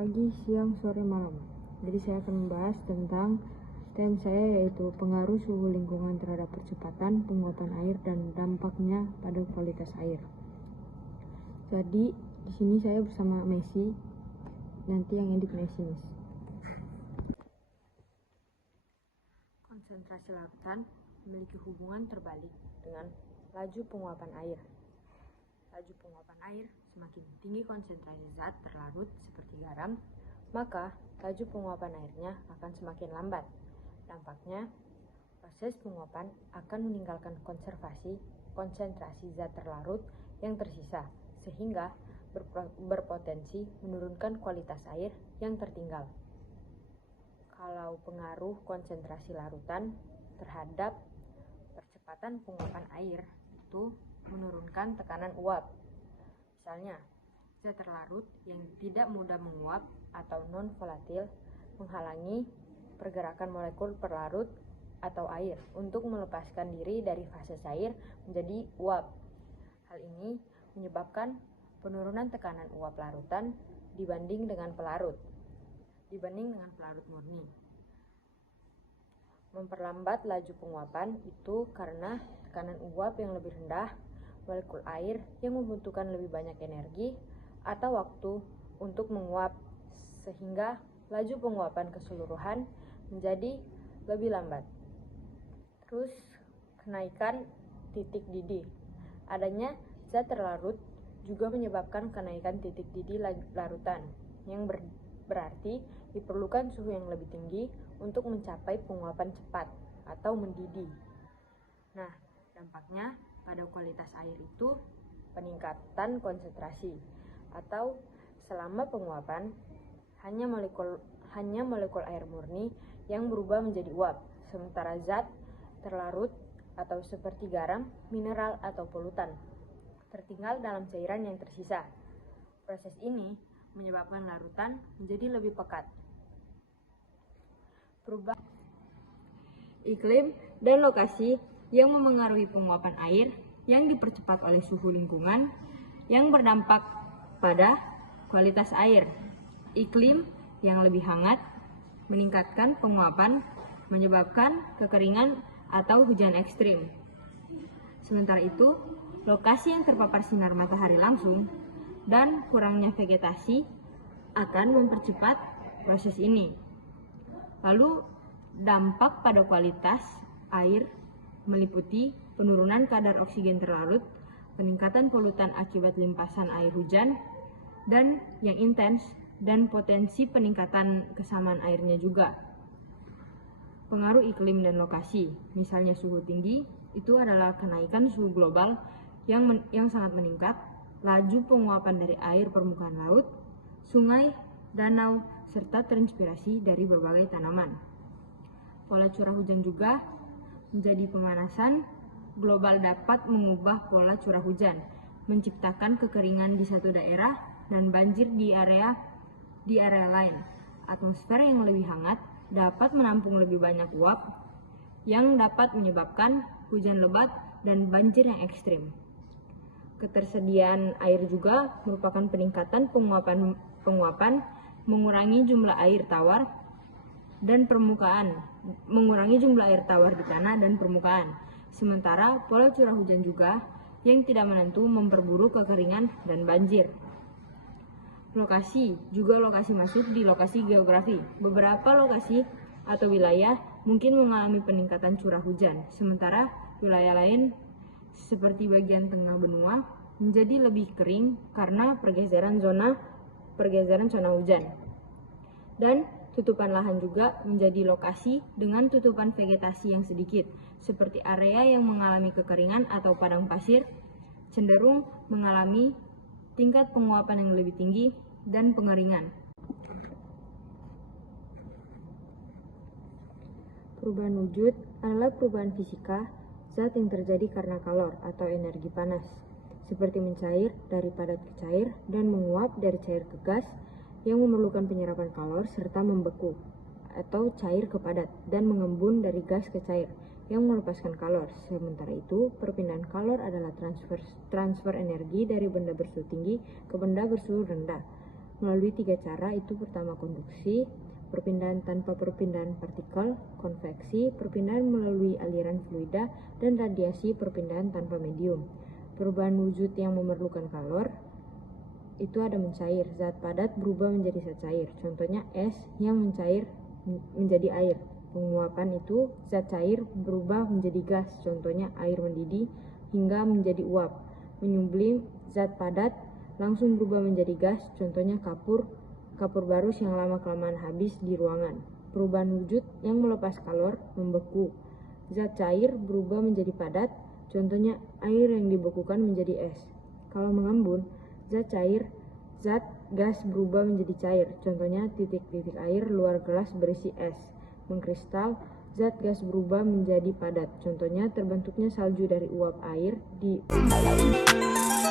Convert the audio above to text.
pagi, siang, sore, malam. Jadi saya akan membahas tentang tema saya, yaitu pengaruh suhu lingkungan terhadap percepatan penguapan air dan dampaknya pada kualitas air. Jadi di sini saya bersama Messi, nanti yang edit Messi. Konsentrasi larutan memiliki hubungan terbalik dengan laju penguapan air. Laju penguapan air semakin tinggi konsentrasi zat terlarut seperti garam, maka laju penguapan airnya akan semakin lambat. Dampaknya, proses penguapan akan meninggalkan konsentrasi zat terlarut yang tersisa, sehingga berpotensi menurunkan kualitas air yang tertinggal. Kalau pengaruh konsentrasi larutan terhadap percepatan penguapan air itu menurunkan tekanan uap. Misalnya, zat terlarut yang tidak mudah menguap atau non-volatil menghalangi pergerakan molekul perlarut atau air untuk melepaskan diri dari fase cair menjadi uap. Hal ini menyebabkan penurunan tekanan uap larutan dibanding dengan pelarut murni. Memperlambat laju penguapan itu karena tekanan uap yang lebih rendah, molekul air yang membutuhkan lebih banyak energi atau waktu untuk menguap, sehingga laju penguapan keseluruhan menjadi lebih lambat. Terus, kenaikan titik didih. Adanya zat terlarut juga menyebabkan kenaikan titik didih larutan, yang berarti diperlukan suhu yang lebih tinggi untuk mencapai penguapan cepat atau mendidih. Nah, dampaknya pada kualitas air itu peningkatan konsentrasi, atau selama penguapan hanya molekul air murni yang berubah menjadi uap, sementara zat terlarut atau seperti garam, mineral atau polutan tertinggal dalam cairan yang tersisa. Proses ini menyebabkan larutan menjadi lebih pekat. Perubahan iklim dan lokasi yang memengaruhi penguapan air yang dipercepat oleh suhu lingkungan yang berdampak pada kualitas air. Iklim yang lebih hangat meningkatkan penguapan, menyebabkan kekeringan atau hujan ekstrim. Sementara itu, lokasi yang terpapar sinar matahari langsung dan kurangnya vegetasi akan mempercepat proses ini. Lalu, dampak pada kualitas air meliputi penurunan kadar oksigen terlarut, peningkatan polutan akibat limpasan air hujan, dan yang intens, dan potensi peningkatan kesamaan airnya juga. Pengaruh iklim dan lokasi, misalnya suhu tinggi, itu adalah kenaikan suhu global yang sangat meningkat, laju penguapan dari air permukaan laut, sungai, danau, serta transpirasi dari berbagai tanaman. Pola curah hujan juga menjadi pemanasan global dapat mengubah pola curah hujan, menciptakan kekeringan di satu daerah dan banjir di area lain. Atmosfer yang lebih hangat dapat menampung lebih banyak uap yang dapat menyebabkan hujan lebat dan banjir yang ekstrim. Ketersediaan air juga merupakan peningkatan penguapan mengurangi jumlah air tawar di tanah dan permukaan. Sementara pola curah hujan juga yang tidak menentu memperburuk kekeringan dan banjir. Lokasi masuk di lokasi geografi. Beberapa lokasi atau wilayah mungkin mengalami peningkatan curah hujan, sementara wilayah lain seperti bagian tengah benua menjadi lebih kering karena pergeseran zona hujan. Dan tutupan lahan juga menjadi lokasi dengan tutupan vegetasi yang sedikit, seperti area yang mengalami kekeringan atau padang pasir cenderung mengalami tingkat penguapan yang lebih tinggi dan pengeringan. Perubahan wujud adalah perubahan fisika zat yang terjadi karena kalor atau energi panas, seperti mencair dari padat ke cair dan menguap dari cair ke gas yang memerlukan penyerapan kalor serta membeku, atau cair ke padat dan mengembun dari gas ke cair yang melepaskan kalor. Sementara itu, perpindahan kalor adalah transfer energi dari benda bersuhu tinggi ke benda bersuhu rendah. melalui 3 cara, itu pertama konduksi, perpindahan tanpa perpindahan partikel, konveksi, perpindahan melalui aliran fluida, dan radiasi perpindahan tanpa medium. Perubahan wujud yang memerlukan kalor itu ada mencair, zat padat berubah menjadi zat cair, contohnya es yang mencair menjadi air. Penguapan itu zat cair berubah menjadi gas, contohnya air mendidih hingga menjadi uap. Menyublim zat padat langsung berubah menjadi gas, contohnya kapur barus yang lama-kelamaan habis di ruangan. Perubahan wujud yang melepas kalor, membeku. Zat cair berubah menjadi padat, contohnya air yang dibekukan menjadi es. Kalau mengembun, zat gas berubah menjadi cair, contohnya titik-titik air luar gelas berisi es. Mengkristal, zat gas berubah menjadi padat, contohnya terbentuknya salju dari uap air di